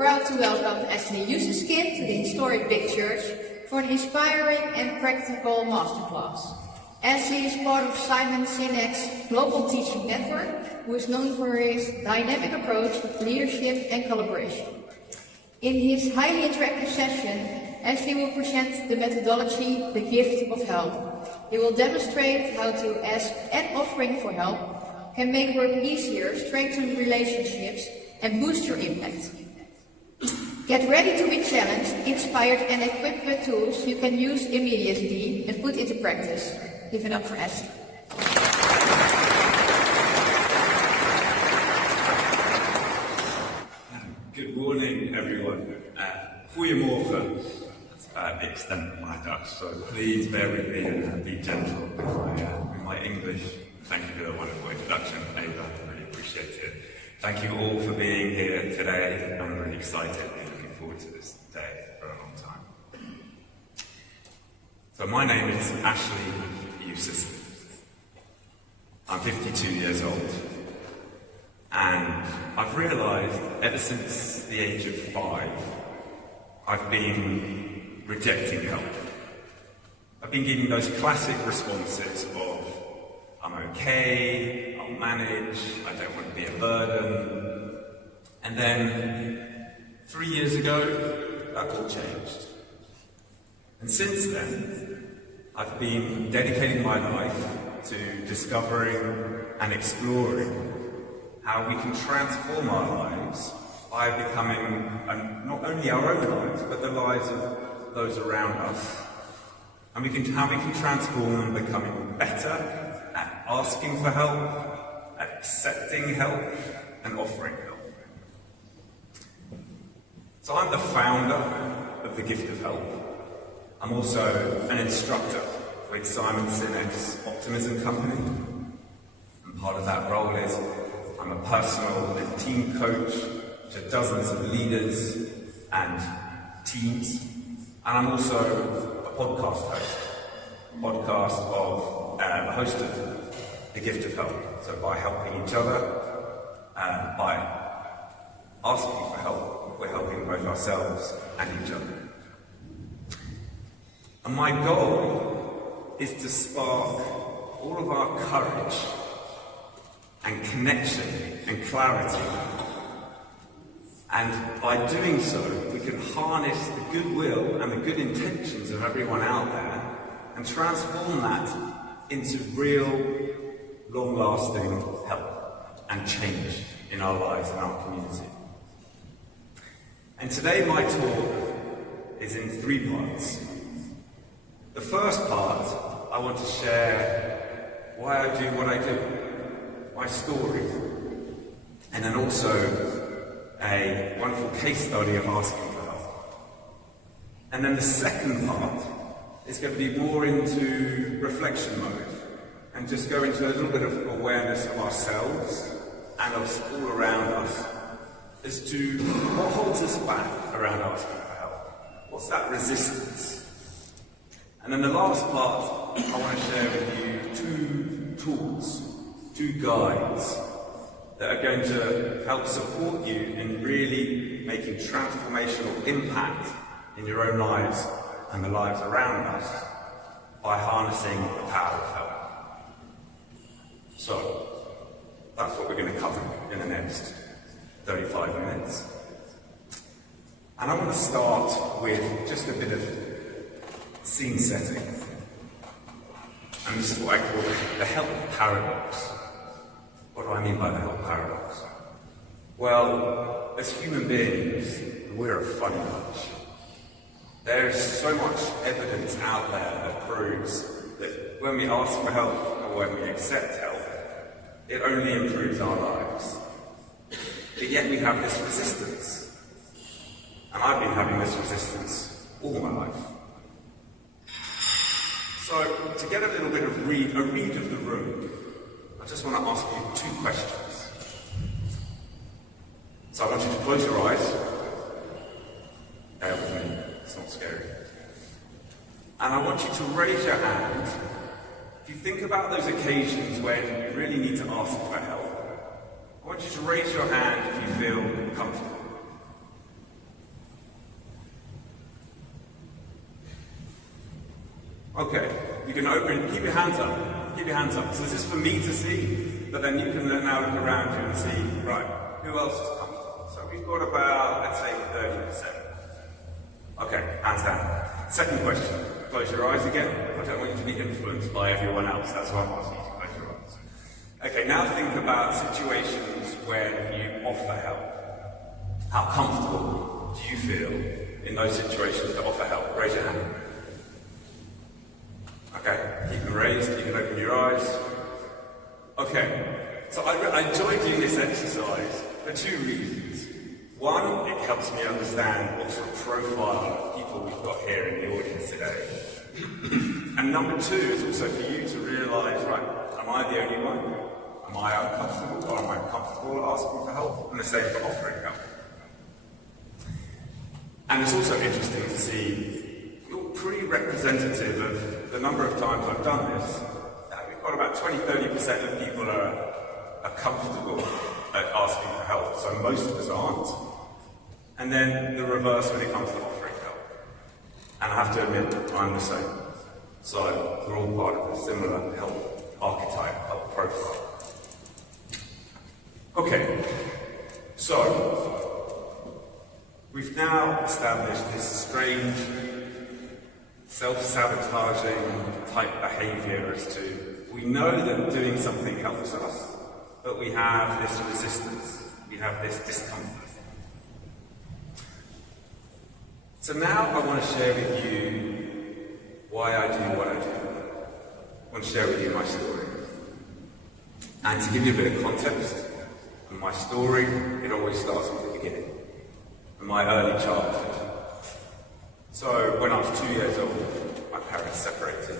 proud to welcome Ashley Usiskin to the historic Big Church for an inspiring and practical masterclass. Ashley is part of Sinek's global teaching network, who is known for his dynamic approach to leadership and collaboration. In his highly interactive session, Ashley will present the methodology, the gift of help. He will demonstrate how to ask and offering for help can make work easier, strengthen relationships, and boost your impact. Get ready to be challenged, inspired, and equipped with tools you can use immediately and put into practice. Give it up for Ashley. Good morning, everyone. Goedemorgen. The extent of my Dutch, so please bear with me and be gentle with my English. Thank you for the wonderful introduction, Ava. I really appreciate it. Thank you all for being here today. I'm really excited and looking forward to this day for a long time. So my name is Ashley Usiskin. I'm 52 years old, and I've realised ever since the age of 5, I've been rejecting help. I've been giving those classic responses of, I'm okay, I'll manage, I don't want to be a burden. And then, 3 years ago, that all changed. And since then, I've been dedicating my life to discovering and exploring how we can transform our lives by becoming not only our own lives, but the lives of those around us. And how we can transform them, becoming better at asking for help, at accepting help, and offering help. So I'm the founder of the Gift of Help. I'm also an instructor with Sinek's Optimism Company. And part of that role is I'm a personal and team coach to dozens of leaders and teams. And I'm also a podcast host. A host of the Gift of Help. So by helping each other, by asking for help, we're helping both ourselves and each other. And my goal is to spark all of our courage and connection and clarity. And by doing so, we can harness the goodwill and the good intentions of everyone out there and transform that into real, long-lasting help and change in our lives and our community. And today my talk is in 3 parts. The first part, I want to share why I do what I do, my story, and then also a wonderful case study of asking for help. And then the second part is going to be more into reflection mode and just go into a little bit of awareness of ourselves and of all around us as to what holds us back around asking for help. What's that resistance? And then the last part, I want to share with you 2 tools, 2 guides that are going to help support you in really making transformational impact in your own lives and the lives around us by harnessing the power of help. So, that's what we're going to cover in the next 35 minutes. And I want to start with just a bit of scene setting. And this is what I call the help paradox. What do I mean by the help paradox? Well, as human beings, we're a funny bunch. There's so much evidence out there that proves that when we ask for help or when we accept help, it only improves our lives. But yet we have this resistance. And I've been having this resistance all my life. So, to get a little bit of a read of the room, I just want to ask you 2 questions. So I want you to close your eyes. Bear with me, it's not scary. And I want you to raise your hand if you think about those occasions when you really need to ask for help. I want you to raise your hand if you feel comfortable. Okay, you can keep your hands up. Keep your hands up. So this is for me to see, but then you can now look around you and see, right, who else is comfortable? So we've got about, let's say, 30%. Okay, hands down. Second question. Close your eyes again. I don't want you to be influenced by everyone else. That's why I'm asking you to close your eyes. Okay, now think about situations when you offer help. How comfortable do you feel in those situations to offer help? Raise your hand. Okay, keep them raised. You can open your eyes. Okay, so I enjoy doing this exercise for two reasons. One, it helps me understand what sort of profile of people we've got here in the audience today. And number two is also for you to realise, right, am I the only one? Am I uncomfortable or am I comfortable asking for help? And the same for offering help. And it's also interesting to see, you're pretty representative of the number of times I've done this. We've got about 20-30% of people are comfortable at asking for help, so most of us aren't. And then the reverse when it comes to offering help. And I have to admit, I'm the same. So we're all part of a similar help archetype, help profile. Okay, so we've now established this strange, self-sabotaging type behaviour as to, we know that doing something helps us, but we have this resistance, we have this discomfort. So now I want to share with you why I do what I do. I want to share with you my story. And to give you a bit of context, my story, it always starts at the beginning, in my early childhood. So when I was 2 years old, my parents separated.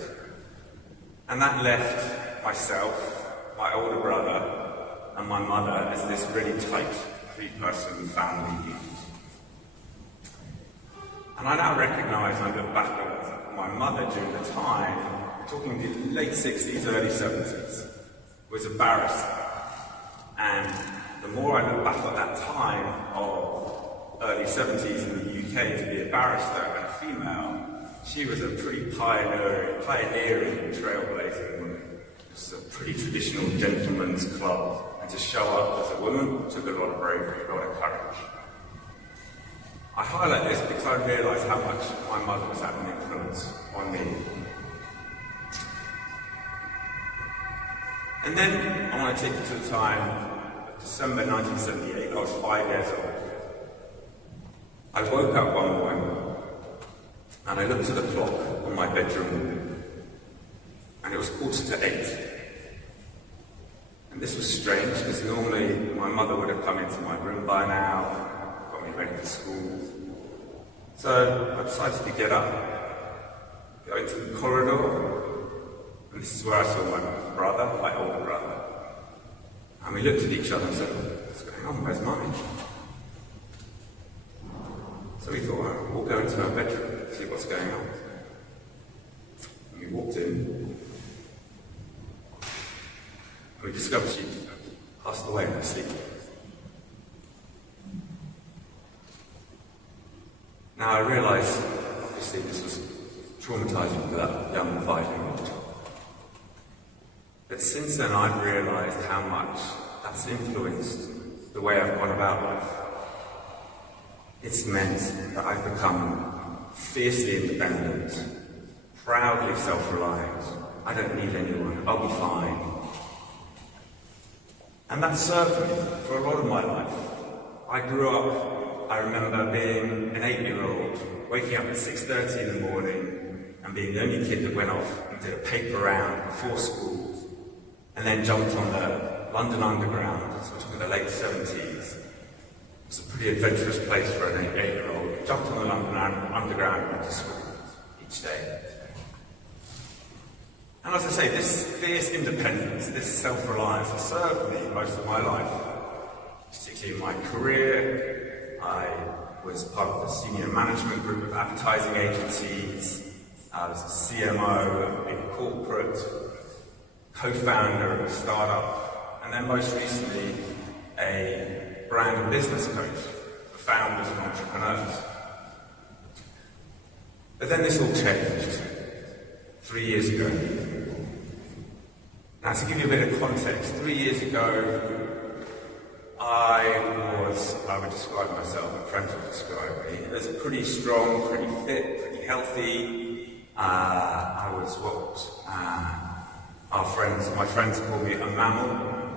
And that left myself, my older brother, and my mother as this really tight three-person family unit. And I now recognise, and I look back at my mother during the time, talking the late 60s, early 70s, was a barrister. And the more I look back at that time of early 70s in the UK to be a barrister and a female, she was a pretty pioneering, trailblazing woman. It was a pretty traditional gentleman's club. And to show up as a woman took a lot of bravery, a lot of courage. I highlight this because I realised how much my mother was having an influence on me. And then I want to take you to the time of December 1978. I was 5 years old. I woke up one morning and I looked at the clock on my bedroom wall, and it was 8:15. And this was strange because normally my mother would have come into my room by now, got me ready for school. So I decided to get up, go into the corridor, and this is where I saw my brother, my older brother. And we looked at each other and said, what's going on? Where's Mummy? So we thought, well, we'll go into our bedroom and see what's going on. And we walked in, and we discovered she'd passed away in her sleep. Now I realised, obviously, this was traumatising for that young 5-year-old. But since then I've realised how much that's influenced the way I've gone about life. It's meant that I've become fiercely independent, proudly self-reliant. I don't need anyone, I'll be fine. And that served me for a lot of my life. I grew up, I remember being an 8-year-old, waking up at 6:30 in the morning and being the only kid that went off and did a paper round before school, and then jumped on the London Underground, so we're talking the late 70s. It was a pretty adventurous place for an 8-year-old. Jumped on the London Underground and went to school each day. And as I say, this fierce independence, this self-reliance has served me most of my life, particularly in my career. I was part of the senior management group of advertising agencies. I was a CMO in corporate, co-founder of a startup, and then most recently a brand and business coach for founders and entrepreneurs. But then this all changed. 3 years ago. Now, to give you a bit of context, 3 years ago, I would describe myself, my friends would describe me, as pretty strong, pretty fit, pretty healthy. I was what my friends call me a mammal,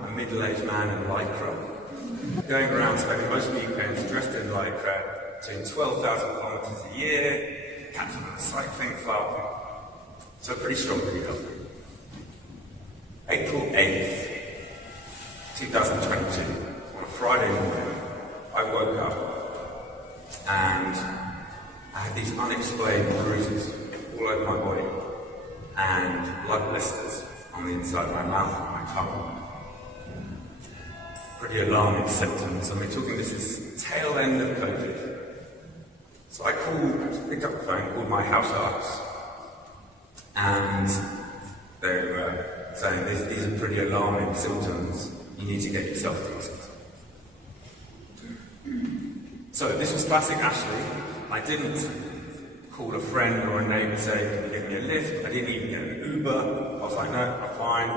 a middle-aged man in lycra. Going around spending most weekends dressed in lycra, doing 12,000 kilometers a year, captain of a cycling club. So pretty strong, pretty healthy. April 8th, 2022, on a Friday morning, I woke up and I had these unexplained bruises all over my body and blood blisters on the inside of my mouth and my tongue. Pretty alarming symptoms, and we're talking this is tail end of COVID. So I picked up the phone, called my house arts, and they were saying these are pretty alarming symptoms, you need to get yourself to hospital. So this was classic Ashley. I didn't call a friend or a neighbour saying, can you give me a lift? I didn't even get an Uber. I was like, no, I'm fine,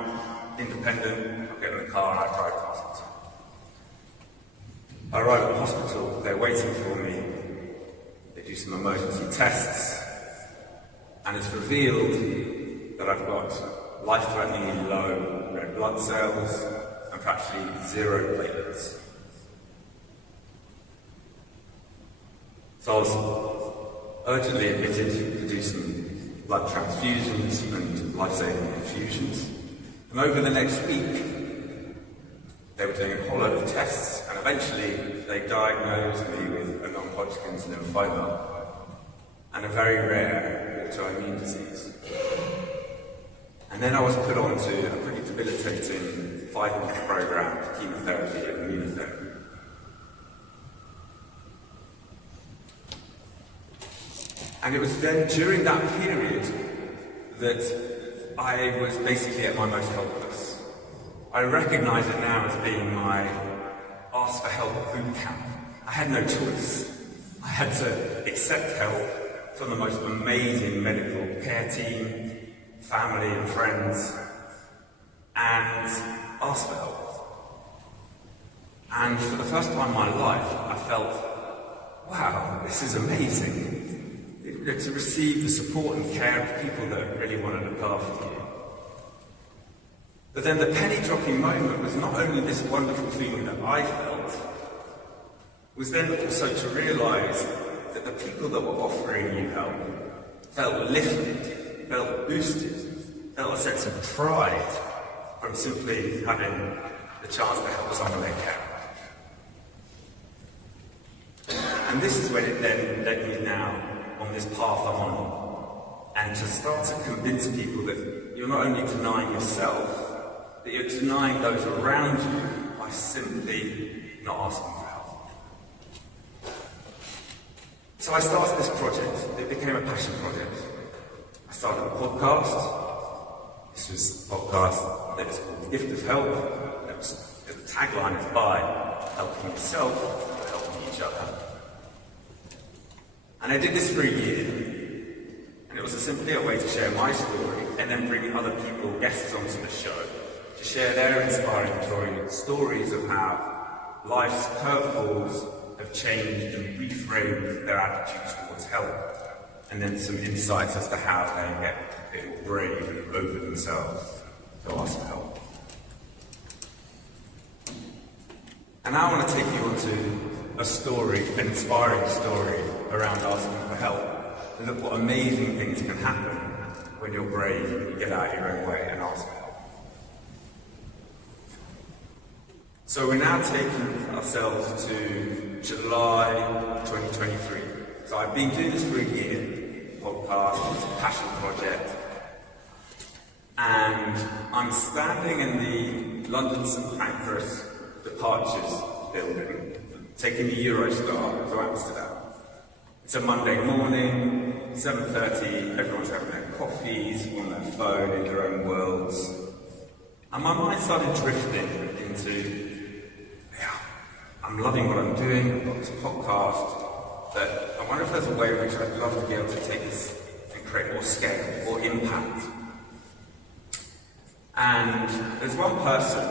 independent, I'll get in the car and I drive to hospital. I arrive at the hospital, they're waiting for me, they do some emergency tests, and it's revealed that I've got life-threateningly low red blood cells and practically 0 platelets. So I was urgently admitted to do some blood transfusions and life-saving infusions. And over the next week, they were doing a whole load of tests, and eventually they diagnosed me with a non-Hodgkin's lymphoma and a very rare autoimmune disease. And then I was put onto a pretty debilitating 5-month program of chemotherapy and immunotherapy. And it was then during that period that I was basically at my most helpless. I recognise it now as being my ask for help boot camp. I had no choice. I had to accept help from the most amazing medical care team, family and friends, and ask for help. And for the first time in my life, I felt, wow, this is amazing. To receive the support and care of people that really want to look after you. But then the penny-dropping moment was not only this wonderful feeling that I felt, was then also to realise that the people that were offering you help felt lifted, felt boosted, felt a sense of pride from simply having the chance to help someone they care about. And this is when it then led me now on this path I'm on, and to start to convince people that you're not only denying yourself, that you're denying those around you by simply not asking for help. So I started this project. It became a passion project. I started a podcast. This was a podcast that was called The Gift of Help. The tagline is by helping yourself, but helping each other. And I did this for a year, and it was simply a way to share my story and then bring other people, guests onto the show, to share their inspiring stories of how life's curveballs have changed and reframed their attitudes towards help, and then some insights as to how they get a bit more brave and over themselves to ask for help. And now I want to take you onto a story, an inspiring story around asking for help. And look what amazing things can happen when you're brave and you get out of your own way and ask for help. So we're now taking ourselves to July 2023. So I've been doing this for a year, podcast, it's a passion project. And I'm standing in the London St Pancras Departures building, taking the Eurostar to Amsterdam. It's a Monday morning, 7:30, everyone's having their coffees, on their phone, in their own worlds. And my mind started drifting into, I'm loving what I'm doing, I've got this podcast, but I wonder if there's a way in which I'd love to be able to take this and create more scale or impact. And there's one person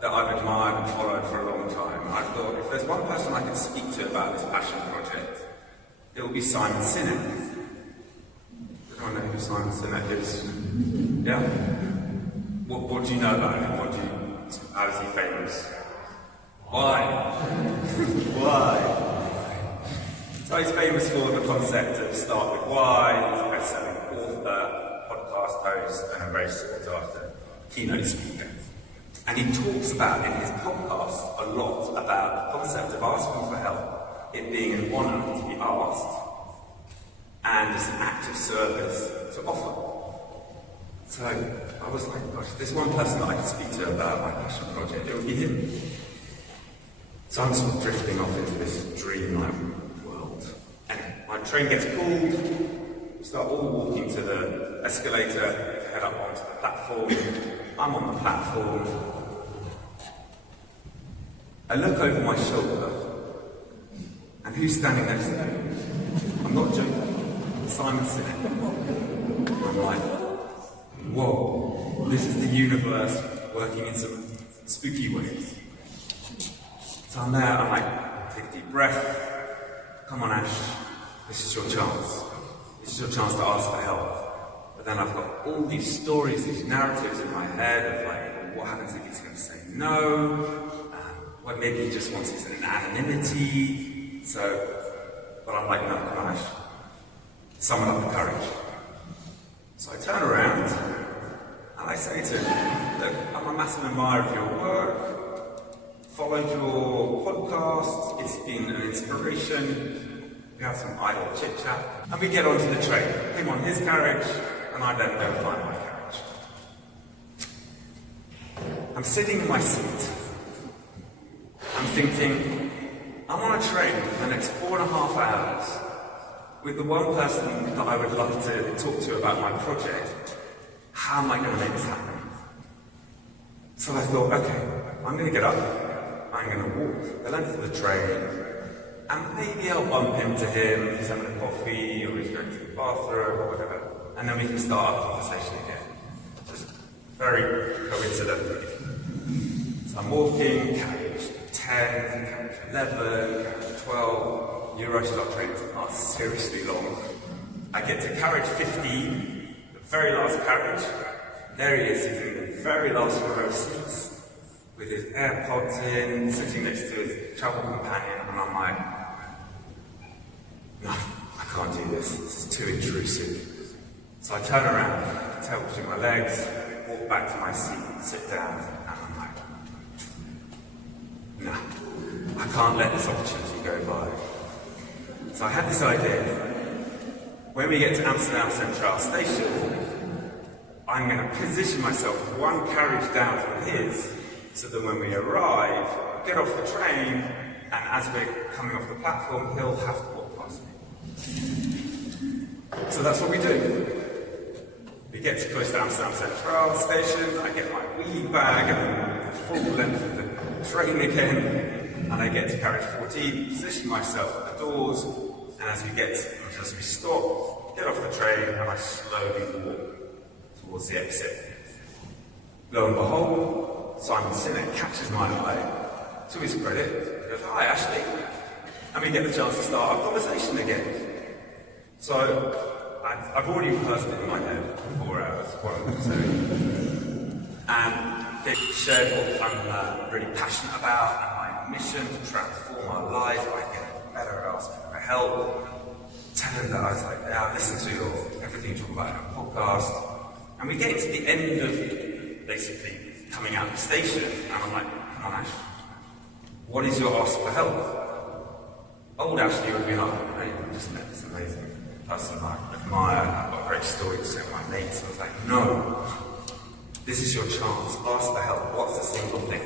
that I've admired and followed for a long time. I thought, if there's one person I can speak to about this passion project, it will be Simon Sinek. Does anyone know who Simon Sinek is? Yeah? What do you know about him? How is he famous? Why? Why? So he's famous for the concept of start with why. He's a best-selling author, podcast host, and a very sought-after keynote speaker. And he talks about in his podcast a lot about the concept of asking for help, it being an honour to be asked, and as an act of service to offer. So I was like, gosh, there's one person that I could speak to about my passion project, it would be him. So I'm sort of drifting off into this dreamlike world. And my train gets called, we start all walking to the escalator, head up onto the platform. I'm on the platform. I look over my shoulder, and who's standing next to me? I'm not joking, Simon Sinek. I'm like, whoa, this is the universe working in some spooky ways. So I'm there, I'm like, take a deep breath. Come on, Ash, this is your chance. This is your chance to ask for help. But then I've got all these stories, these narratives in my head of like, what happens if he's going to say no? What maybe he just wants his anonymity. But I'm like, no, come on, Ash. Summon up the courage. So I turn around and I say to him, look, I'm a massive admirer of your work, followed your podcast, it's been an inspiration, we have some idle chit chat, and we get onto the train, him on his carriage, and I then go find my carriage. I'm sitting in my seat, I'm thinking, I'm on a train for the next 4.5 hours, with the one person that I would love to talk to about my project. How am I going to make this happen? So I thought, okay, I'm going to get up, I'm going to walk the length of the train, and maybe I'll bump into him if he's having a coffee, or he's going to the bathroom, or whatever, and then we can start our conversation again. Just very coincidentally. So I'm walking, carriage 10, carriage 11, carriage 12, Eurostar trains are seriously long. I get to carriage 15, the very last carriage. There he is, sitting in the very last row of seats, with his AirPods in, sitting next to his travel companion, and I'm like, no, I can't do this. This is too intrusive. So I turn around, tail between my legs, walk back to my seat, sit down, and I'm like, no, I can't let this opportunity go by. So I had this idea. When we get to Amsterdam Central Station, I'm going to position myself one carriage down from his, so that when we arrive, get off the train, and as we're coming off the platform, he'll have to walk past me. So that's what we do. We get to close to Amsterdam Central Station, I get my wee bag and the full length of the train again, and I get to carriage 14, position myself at the doors, and as we stop, get off the train, and I slowly walk towards the exit. Lo and behold, Simon Sinek catches my eye. To his credit, he goes, hi Ashley, and we get the chance to start our conversation again. So, I've already rehearsed it in my head for 4 hours, what I'm going to say. And they shared what I'm really passionate about, and my mission to transform our lives by getting better at asking for help. Tell them that I was like, yeah, I listened to everything you talk about in our podcast. And we get to the end of basically coming out of the station, and I'm like, come on Ash, what is your ask for help? Old Ashley would be like, hey, I just met this amazing person I admire, I've got a great story to say to my mates. I was like, no, this is your chance, ask for help, what's the single thing?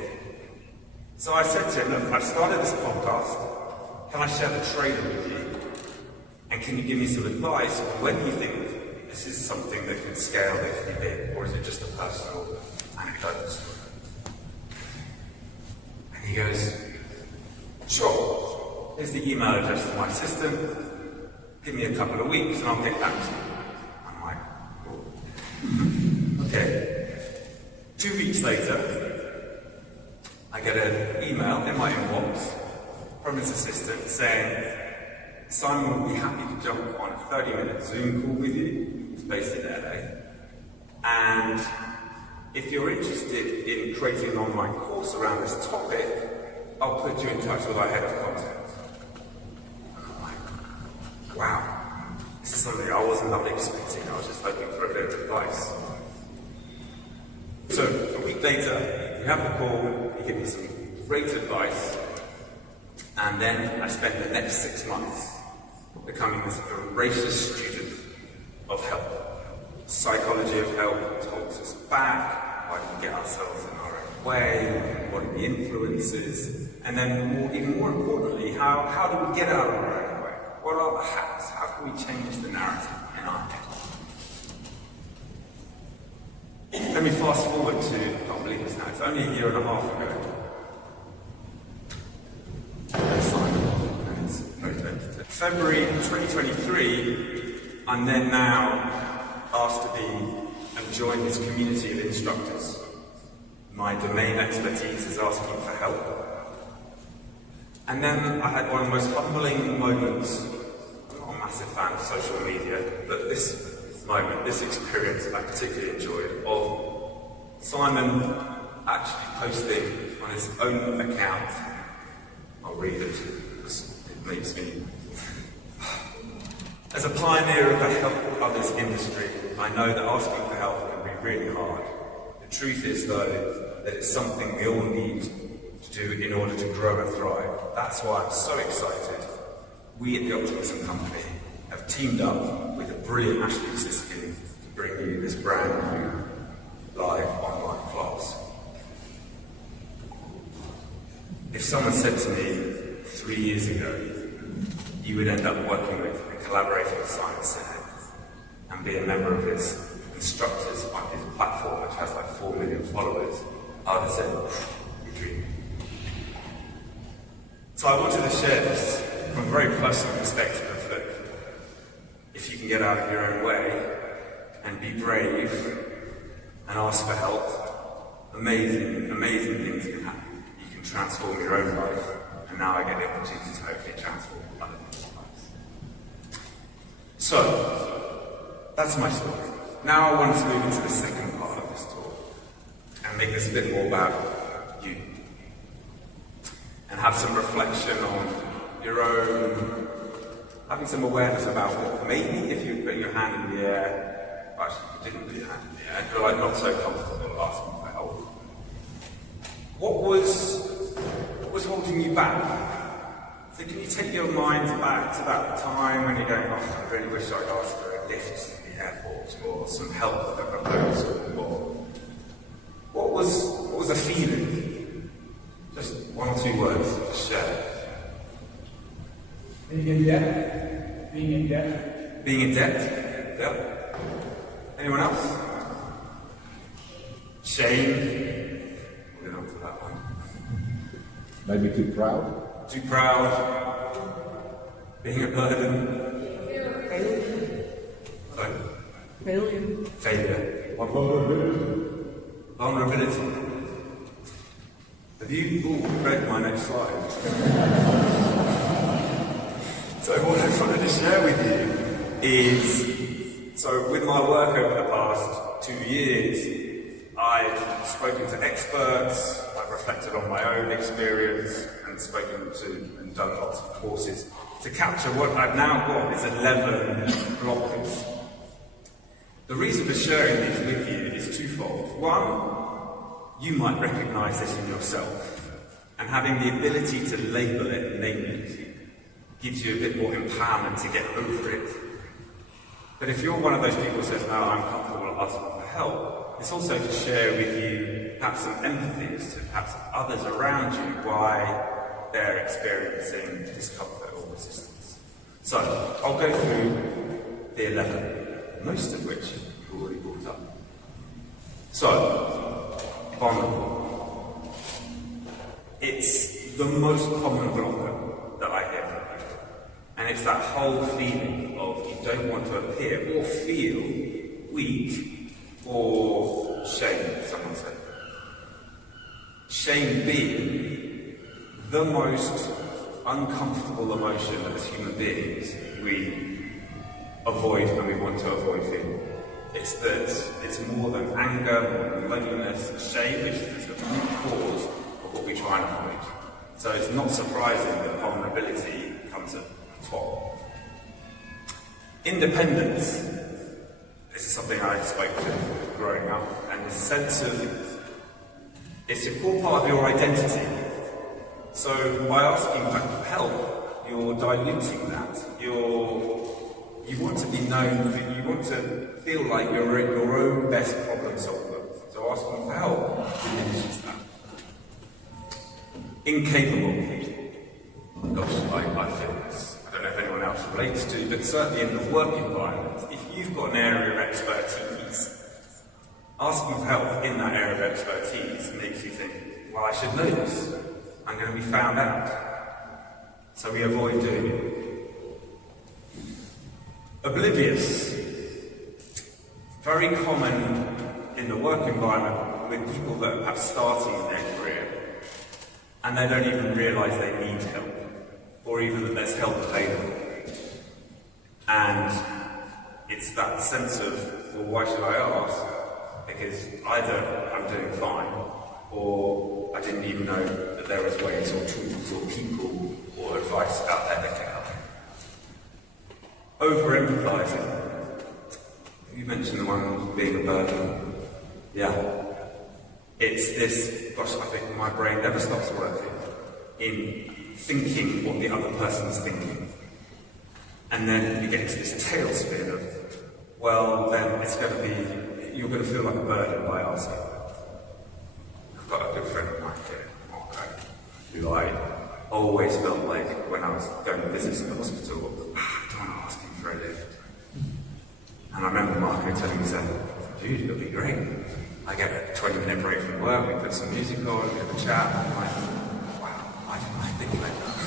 So I said to him, look, I've started this podcast, can I share the trailer with you? And can you give me some advice on when you think this is something that can scale, that can be big, or is it just a personal anecdotal story? And he goes, sure, here's the email address of my assistant, Give me a couple of weeks and I'll get back to you. I'm like, oh. Okay. 2 weeks later, I get an email in my inbox from his assistant saying, Simon will be happy to jump on a 30-minute Zoom call with you. He's based in LA. And if you're interested in creating an online course around this topic, I'll put you in touch with our head of content. And I'm like, wow, this is something I wasn't expecting. I was just hoping for a bit of advice. So a week later, we have the call, he gave me some great advice, and then I spent the next 6 months becoming this voracious student of health. Psychology of health holds us back, why do we get ourselves in our own way, what are the influences, and then even more importantly, how do we get out of our own way? What are the hacks? How can we change the narrative in our head? Let me fast forward to, I can't believe this now, it's only a year and a half ago. February 2023, I'm then now asked to be and join this community of instructors. My domain expertise is asking for help. And then I had one of the most humbling moments. I'm not a massive fan of social media, but this moment, this experience I particularly enjoyed of Simon actually posting on his own account. I'll read it because it makes me... As a pioneer of the help others industry, I know that asking for help can be really hard. The truth is, though, that it's something we all need to do in order to grow and thrive. That's why I'm so excited. We at the Optimism Company have teamed up with the brilliant Usiskin to bring you this brand new live online class. If someone said to me 3 years ago, you would end up working with and collaborating with Sinek and be a member of his instructors on his platform, which has like 4 million followers, I would have said, you're dreaming. So I wanted to share this from a very personal perspective of that if you can get out of your own way and be brave and ask for help, amazing, amazing things can happen. You can transform your own life, and now I get the opportunity to hopefully transform other people's lives. So, that's my story. Now I want to move into the second part of this talk and make this a bit more about you. And have some reflection on your own, having some awareness about what maybe if you put your hand in the air, or actually if you didn't put your hand in the air, you're like not so comfortable asking for help. What was holding you back? So can you take your minds back to that time when you're going, oh, I really wish I'd asked for a lift in the airport or some help with a proposal, or what was the feeling? Just 1 or 2 words to share. Being in debt. Being in debt. Being in debt? Yeah. Anyone else? Shame. We're going to answer that one. Maybe too proud. Too proud. Being a burden. Sorry? Failure. Vulnerability. Have you all read my next slide? So what I wanted to share with you is, so with my work over the past 2 years, I've spoken to experts, I've reflected on my own experience, and spoken to and done lots of courses to capture what I've now got is 11 blockers. The reason for sharing these with you is twofold. One, you might recognize this in yourself, and having the ability to label it and name it gives you a bit more empowerment to get over it. But if you're one of those people who says, no, I'm comfortable asking for help, it's also to share with you perhaps some empathy as to perhaps others around you why they're experiencing discomfort or resistance. So, I'll go through the 11, most of which you've already brought up. So, vulnerable. It's the most common blocker that I hear from people. And And it's that whole feeling of you don't want to appear or feel weak or shame, someone said. Shame being the most uncomfortable emotion as human beings we avoid and we want to avoid feeling. It's more than anger, more than loneliness. Shame is the root cause of what we try and avoid. So it's not surprising that vulnerability comes at the top. Independence. This is something I spoke to growing up, and the sense of it's a core part of your identity. So by asking for help, you're diluting that. You want to be known, you want to feel like you're your own best problem solver. So asking for help diminishes that. Incapable. Gosh, I feel this. I don't know if anyone else relates to, but certainly in the work environment, if you've got an area of expertise, asking for help in that area of expertise makes you think, well, I should know this. I'm going to be found out. So we avoid doing it. Oblivious. Very common in the work environment with people that have started their career and they don't even realise they need help, or even that there's help available. And it's that sense of, well, why should I ask? Because either I'm doing fine, or I didn't even know that there was ways or tools or people or advice out there that can help. Over-empathising. You mentioned the one being a burden. Yeah. It's this, gosh, I think my brain never stops working in thinking what the other person's thinking. And then you get into this tailspin of, well, then it's going to be, you're going to feel like a burden by asking. I've got a good friend of mine here, who I always felt like when I was going to visit in the hospital, I don't want to ask him for a lift. And I remember Mark telling me, saying, dude, it'll be great. I get a 20-minute break from work, we put some music on, we have a chat, and I'm like, wow, why didn't I think like that?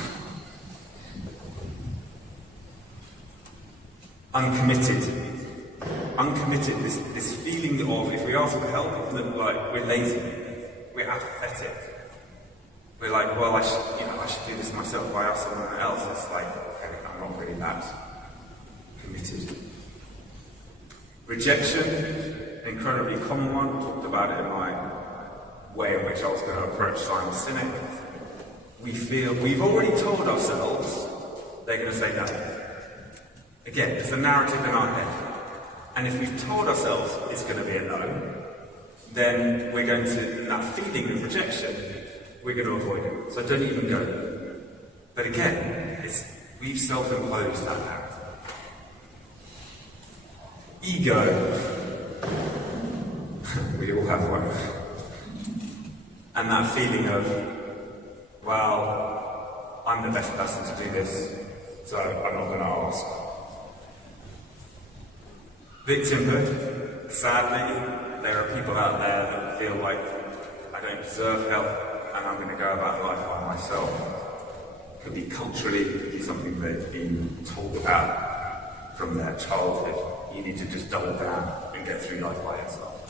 Uncommitted, this feeling of if we ask for help, it look like we're lazy, we're apathetic. We're like, well, I should do this myself. If I ask someone else, it's like, okay, I'm not really that committed. Rejection, incredibly common one. I talked about it in my way in which I was going to approach Sinek. We feel we've already told ourselves they're going to say no. Again, it's a narrative in our head. And if we've told ourselves it's going to be a no, then we're going to, that feeling of rejection, we're going to avoid it. So don't even go. But again, we've self-imposed that narrative. Ego. We all have one. And that feeling of, well, I'm the best person to do this, so I'm not going to ask. Victimhood. Sadly, there are people out there that feel like I don't deserve help and I'm going to go about life by myself. It could be culturally, it could be something they've been told about from their childhood. You need to just double down and get through life by yourself.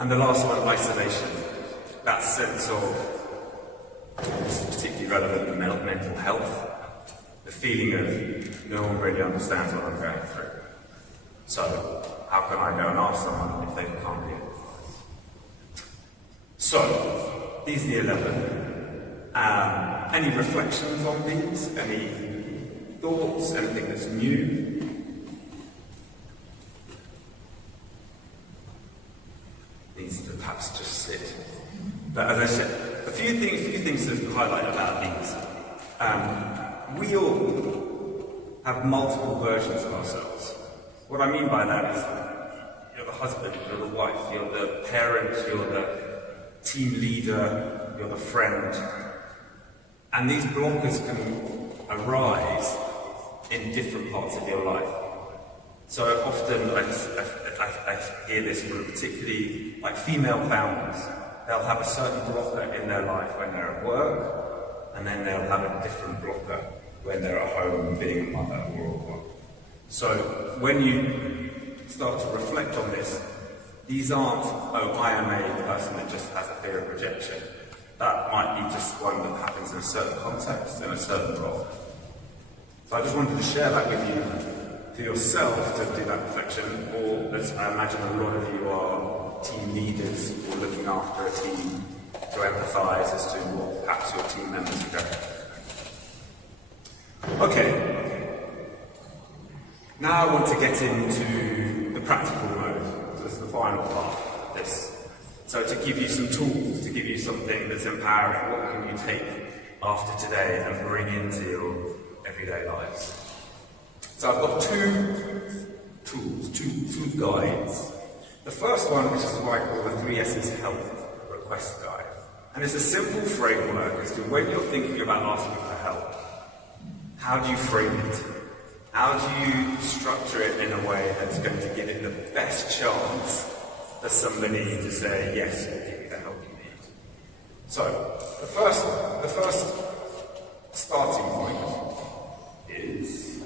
And the last one, isolation. That sense of, this is particularly relevant in mental health, the feeling of no one really understands what I'm going through. So, how can I go and ask someone if they can't be it? So, these are the 11. Any reflections on these? Any thoughts? Anything that's new? Needs to perhaps just sit. But as I said, a few things to highlight about these. We all have multiple versions of ourselves. What I mean by that is, you're the husband, you're the wife, you're the parent, you're the team leader, you're the friend. And these blockers can arise in different parts of your life. So often I hear this from particularly like female founders. They'll have a certain blocker in their life when they're at work, and then they'll have a different blocker when they're at home being a mother or so when you start to reflect on this, these aren't, oh, I am a person that just has a fear of rejection. That might be just one that happens in a certain context, in a certain role. So I just wanted to share that with you for yourself to do that reflection, or as I imagine a lot of you are team leaders or looking after a team, to empathise as to what perhaps your team members are going through. Okay, now I want to get into the practical mode. So this is the final part of this. So to give you some tools, to give you something that's empowering, what can you take after today and bring into your everyday lives? So I've got two tools, two guides. The first one, which is what I call the 3 S's health request guide. And it's a simple framework as to when you're thinking about asking for help, how do you frame it? How do you structure it in a way that's going to give it the best chance for somebody to say, yes, we'll give you the help you need? So, the first starting point is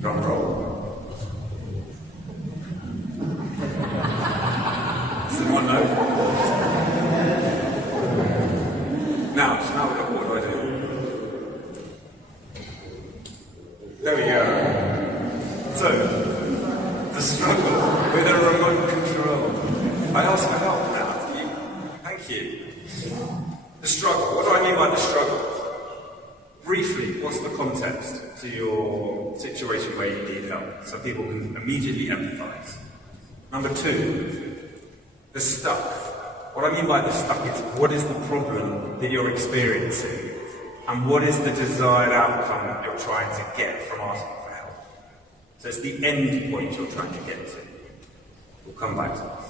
drum roll. Someone know? Now what do I do? There we go. So, the struggle with a remote control. I ask for help now. Thank you. The struggle. What do I mean by the struggle? Briefly, what's the context to your situation where you need help, so people can immediately empathise? Number 2, the stuck. What I mean by the stuck is, what is the problem that you're experiencing? And what is the desired outcome that you're trying to get from asking for help? So it's the end point you're trying to get to. We'll come back to that.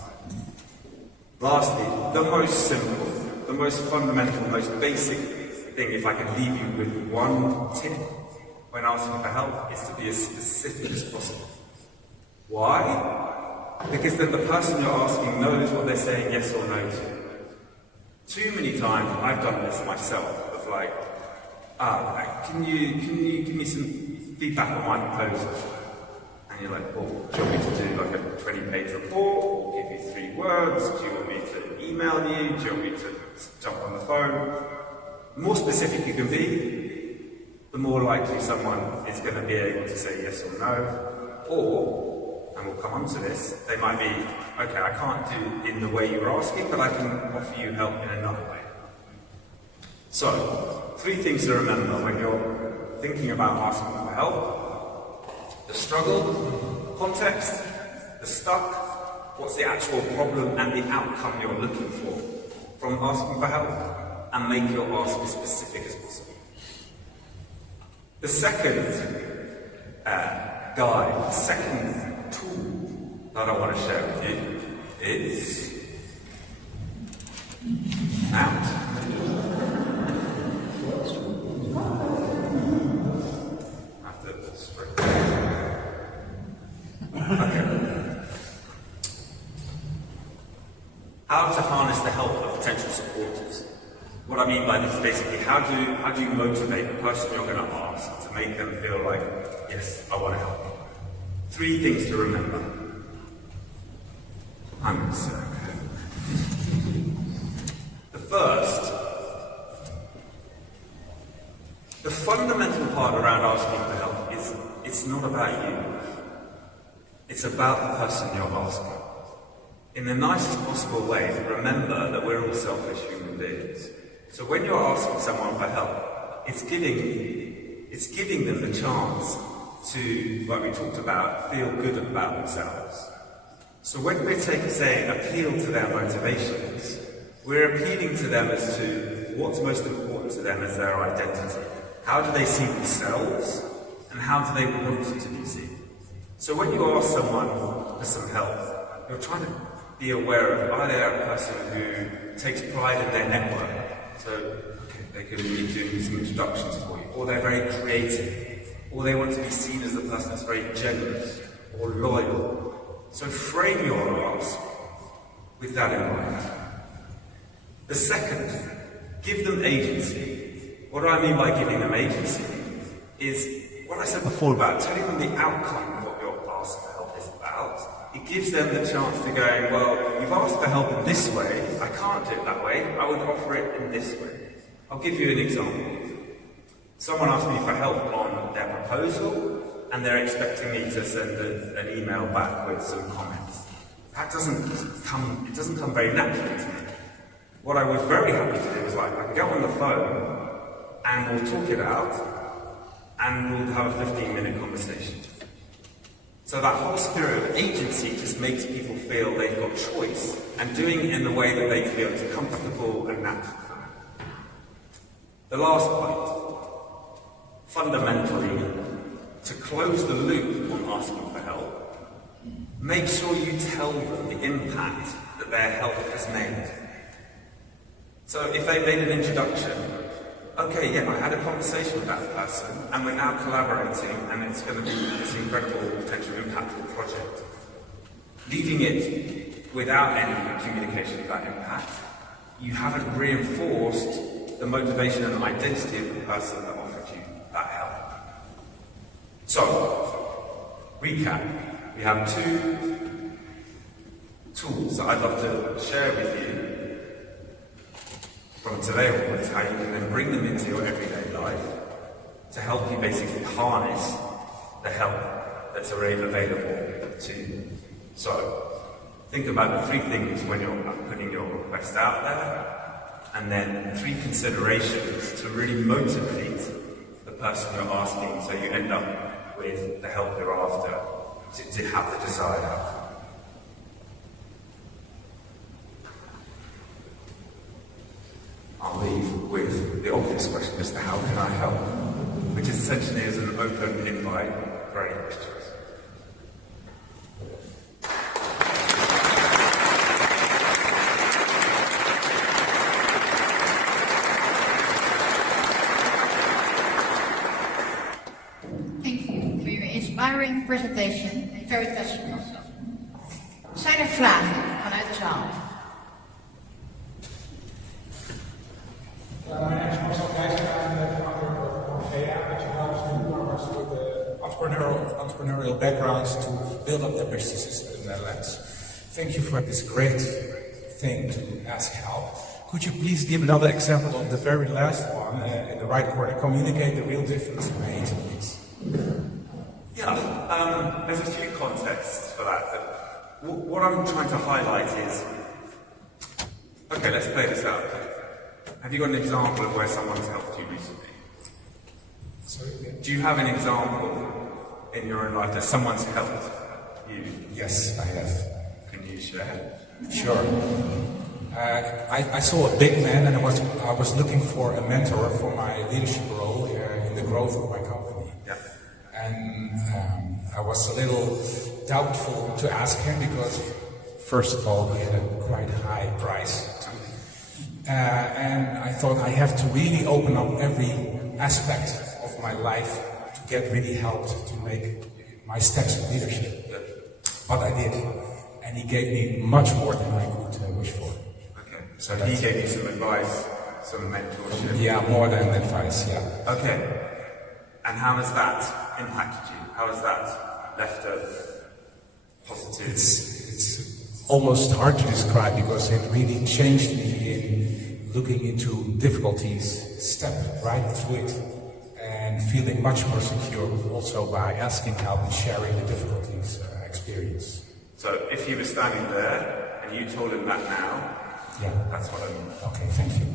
Lastly, the most simple, the most fundamental, the most basic thing, if I can leave you with one tip when asking for help, is to be as specific as possible. Why? Because then the person you're asking knows what they're saying yes or no to. Too many times, I've done this myself, of like, can you give me some feedback on my proposal? And you're like, well, do you want me to do like a 20-page report, or give you 3 words? Do you want me to email you? Do you want me to jump on the phone? The more specific you can be, the more likely someone is going to be able to say yes or no. Or, and we'll come on to this, they might be, okay, I can't do it in the way you're asking, but I can offer you help in another way. So, 3 things to remember when you're thinking about asking for help. The struggle, context, the stuck, what's the actual problem and the outcome you're looking for from asking for help, and make your ask as specific as possible. The second guide, the second tool that I want to share with you is out. Okay. How to harness the help of potential supporters. What I mean by this is basically how do you motivate the person you're going to ask to make them feel like, yes, I want to help. 3 things to remember. I'm going to say. The first, the fundamental part around asking for help is it's not about you. It's about the person you're asking. In the nicest possible way, remember that we're all selfish human beings. So when you're asking someone for help, it's giving them the chance to, like we talked about, feel good about themselves. So when we're saying appeal to their motivations, we're appealing to them as to what's most important to them as their identity. How do they see themselves, and how do they want to be seen? So when you ask someone for some help, you're trying to be aware of, are they a person who takes pride in their network? So they could be doing some introductions for you, or they're very creative, or they want to be seen as a person that's very generous or loyal. So frame your ask with that in mind. The second, give them agency. What do I mean by giving them agency? is what I said before about telling them the outcome of what your ask for help is about. It gives them the chance to go, well, you've asked for help in this way, I can't do it that way, I would offer it in this way. I'll give you an example. Someone asked me for help on their proposal, and they're expecting me to send an email back with some comments. That doesn't come very naturally to me. What I was very happy to do was I can go on the phone, and we'll talk it out, and we'll have a 15-minute conversation. So that whole spirit of agency just makes people feel they've got choice, and doing it in the way that they feel is comfortable and natural. The last point, fundamentally, to close the loop on asking for help, make sure you tell them the impact that their help has made. So if they made an introduction, okay, yeah, I had a conversation with that person, and we're now collaborating, and it's going to be this incredible, potential impactful project. Leaving it without any communication of that impact, you haven't reinforced the motivation and identity of the person that offered you that help. So, recap. We have 2 tools that I'd love to share with you from today onwards, how you can then bring them into your everyday life to help you basically harness the help that's already available to you. So, think about the 3 things when you're putting your request out there, and then 3 considerations to really motivate the person you're asking so you end up with the help you're after to have the desired outcome. I'll leave with the obvious question as to how can I help, which essentially is an open invite for any questions. Thank you for your inspiring presentation. Very touching also. Zijn er vragen vanuit de zaal? My name is Marcel Keizer. I'm the founder of Orgea, which helps newcomers with entrepreneurial backgrounds to build up their businesses in the Netherlands. Thank you for this great thing to ask help. Could you please give another example of the very last one in the right corner? Communicate the real difference made, please. Yeah, there's a few contexts for that. What I'm trying to highlight is, okay, let's play this out. Have you got an example of where someone's helped you recently? Sorry? Do you have an example in your own life that someone's helped you? Yes, I have. Can you share? Sure. I saw a big man, and I was looking for a mentor for my leadership role in the growth of my company. Yeah. And I was a little doubtful to ask him because, first of all, he had a quite high price. And I thought I have to really open up every aspect of my life to get really helped to make my steps in leadership. But I did, and he gave me much more than I could wish for. Okay, so he gave you some advice, some mentorship. Yeah, more than advice, yeah. Okay, and how has that impacted you? How has that left a positive? It's almost hard to describe because it really changed me in looking into difficulties, step right through it, and feeling much more secure also by asking help and sharing the difficulties experience. So if he was standing there and you told him that now, yeah, that's what I mean. Okay, thank you.